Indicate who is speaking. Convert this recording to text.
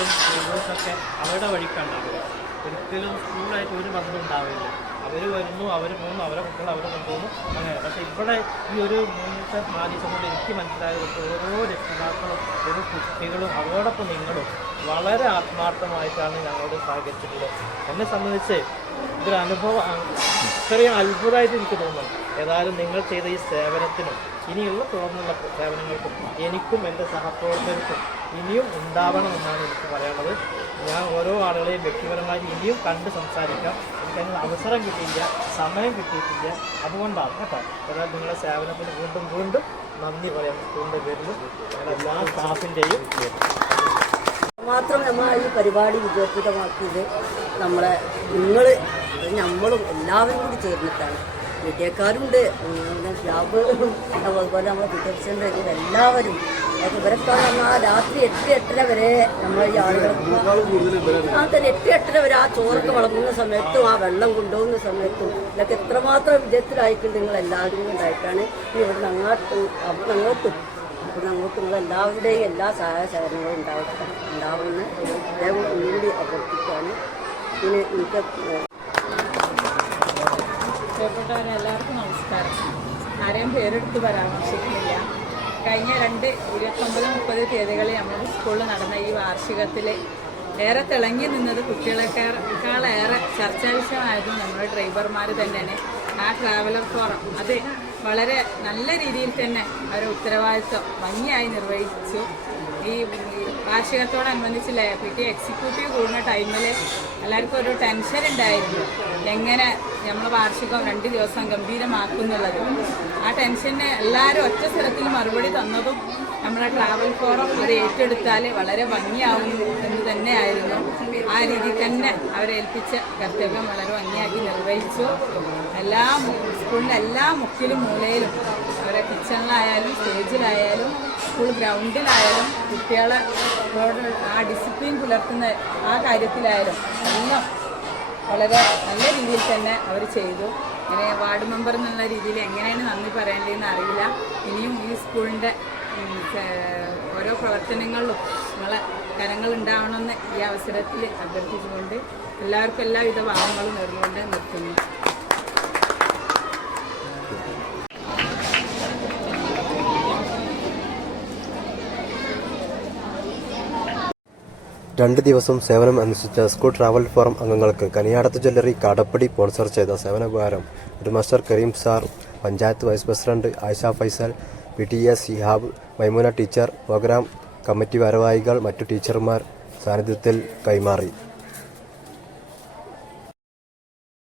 Speaker 1: ഒരിക്കലും ടീച്ചേഴ്സൊക്കെ അവരുടെ വഴിക്കുണ്ടാവുക ഒരിക്കലും സ്കൂളായിട്ട് ഒരു ബന്ധം ഉണ്ടാവില്ല. അവർ വരുന്നു അവർ പോകുന്നു അവരെ കുട്ടികൾ അവരെ കൊണ്ടുപോകുന്നു അങ്ങനെ. പക്ഷേ ഇവിടെ ഈ ഒരു മൂന്നത്തെ നാല് കൊണ്ട് എനിക്ക് മനസ്സിലായത് ഓരോ രക്ഷിതാക്കളും ഓരോ കുട്ടികളും അതോടൊപ്പം നിങ്ങളും വളരെ ആത്മാർത്ഥമായിട്ടാണ് ഞങ്ങളോട് സഹകരിച്ചിട്ടുള്ളത്. എന്നെ സംബന്ധിച്ച് ഇതൊരു അനുഭവം ഇത്രയും അത്ഭുതമായിട്ട് എനിക്ക് തോന്നുന്നു. ഏതായാലും നിങ്ങൾ ചെയ്ത ഈ സേവനത്തിനും ഇനിയുള്ള തുടർന്നുള്ള സേവനങ്ങൾക്കും എനിക്കും എന്റെ സഹപ്രവർത്തകർക്കും ഇനിയും ഉണ്ടാവണമെന്നാണ് എനിക്ക് പറയാനുള്ളത്. ഞാൻ ഓരോ ആളുകളെയും വ്യക്തിപരമായി ഇനിയും കണ്ട് സംസാരിക്കാം. എനിക്ക് അതിനുള്ള അവസരം കിട്ടിയില്ല സമയം കിട്ടിയിട്ടില്ല. അതുകൊണ്ടാണ് കേട്ടോ. ഏതായാലും നിങ്ങളുടെ സേവനത്തിന് വീണ്ടും വീണ്ടും നന്ദി പറയാം. സ്കൂളിന്റെ പേരിലും എല്ലാ സ്റ്റാഫിന്റെയും
Speaker 2: മാത്രം നമ്മൾ ഈ പരിപാടി വിജയപ്രദമാക്കിയത് നമ്മളെ നിങ്ങൾ നമ്മളും എല്ലാവരും കൂടി ചേർന്നിട്ടാണ്. വിദ്യക്കാരുണ്ട് സ്റ്റാഫ് അതുപോലെ നമ്മളെ കുറ്റപ്രസിഡന്റ് എല്ലാവരും. ഇവരൊക്കെ ആ രാത്രി എട്ട് എട്ടര വരെ നമ്മൾ ഈ ആളുകൾ ആ തന്നെ എട്ട് എട്ടര വരെ ആ ചോറൊക്കെ വളർത്തുന്ന സമയത്തും ആ വെള്ളം കൊണ്ടുപോകുന്ന സമയത്തും ഇതൊക്കെ എത്രമാത്രം വിജയത്തിലായിട്ടുണ്ട് നിങ്ങൾ എല്ലാവരും കൊണ്ടായിട്ടാണ് ഇവിടെ ഇവിടുന്ന് അങ്ങോട്ടും അവിടെ അങ്ങോട്ടും അപ്പോൾ അങ്ങോട്ട് നിങ്ങളെല്ലാവരുടെയും എല്ലാ സഹായ സഹകരണങ്ങളും ഉണ്ടാവട്ടെ ഉണ്ടാവുമെന്ന് ദയവ് കൂടി അഭ്യർത്ഥിക്കുകയാണ്. പിന്നെ എനിക്ക്
Speaker 3: എല്ലാവർക്കും നമസ്കാരം. ആരെയും പേരെടുത്ത് പരാമർശിക്കുന്നില്ല. കഴിഞ്ഞ രണ്ട് ഇരുപത്തൊമ്പത് മുപ്പത് തീയതികളിൽ നമ്മുടെ സ്കൂളിൽ നടന്ന ഈ വാർഷികത്തിൽ ഏറെ തിളങ്ങി നിന്നത് കുട്ടികളെക്കാളേറെ വിഷയമായിരുന്നു നമ്മുടെ ഡ്രൈവർമാർ തന്നെയാണ്. ആ ട്രാവലർ ഫോറം അത് വളരെ നല്ല രീതിയിൽ തന്നെ അവരെ ഉത്തരവാദിത്വം ഭംഗിയായി നിർവഹിച്ചു. ഈ വാർഷികത്തോടനുബന്ധിച്ചില്ലേ പി ടി എക്സിക്യൂട്ടീവ് കൂടുന്ന ടൈമിൽ എല്ലാവർക്കും ഒരു ടെൻഷൻ ഉണ്ടായിരുന്നു. എങ്ങനെ നമ്മൾ വാർഷികം രണ്ട് ദിവസം ഗംഭീരമാക്കുന്നുള്ളത്. ആ ടെൻഷന് എല്ലാവരും ഒറ്റ സ്ഥലത്തിൽ മറുപടി തന്നതും നമ്മളെ ട്രാവൽ ഫോറം അത് ഏറ്റെടുത്താൽ വളരെ ഭംഗിയാവും എന്ന് തന്നെയായിരുന്നു. ആ രീതിയിൽ തന്നെ അവരെ ഏൽപ്പിച്ച കർത്തവ്യം വളരെ ഭംഗിയാക്കി നിർവഹിച്ചു. എല്ലാ സ്കൂളിന്റെ എല്ലാ മുക്കിലും മൂലയിലും അവരെ കിച്ചണിലായാലും സ്റ്റേജിലായാലും സ്കൂൾ ഗ്രൗണ്ടിലായാലും കുട്ടികളെ ആ ഡിസിപ്ലിൻ പുലർത്തുന്ന ആ കാര്യത്തിലായാലും എല്ലാം വളരെ നല്ല രീതിയിൽ തന്നെ അവർ ചെയ്തു. ഇങ്ങനെ വാർഡ് മെമ്പർ എന്നുള്ള രീതിയിൽ എങ്ങനെയാണ് നന്ദി പറയേണ്ടതെന്ന് അറിയില്ല. ഇനിയും ഈ സ്കൂളിന്റെ ഓരോ പ്രവർത്തനങ്ങളിലും നിങ്ങളെ കരങ്ങൾ ഉണ്ടാവണമെന്ന് ഈ അവസരത്തിൽ അഭ്യർത്ഥിച്ചുകൊണ്ട് എല്ലാവർക്കും എല്ലാവിധ ഭാവങ്ങളും നേർന്നുകൊണ്ട് നിർത്തുന്നു.
Speaker 4: രണ്ട് ദിവസം സേവനം അനുഷ്ഠിച്ച സ്കൂൾ ട്രാവൽ ഫോറം അംഗങ്ങൾക്ക് കനിയാടത്ത് ജ്വല്ലറി കാടപ്പടി സ്പോൺസർ ചെയ്ത സേവനോപകാരം headmaster Karim sir panchayat vice president Ayisha Faisal P T S Ihab Maimuna teacher programme committee ഭാരവാഹികൾ മറ്റു ടീച്ചർമാർ സാന്നിധ്യത്തിൽ കൈമാറി.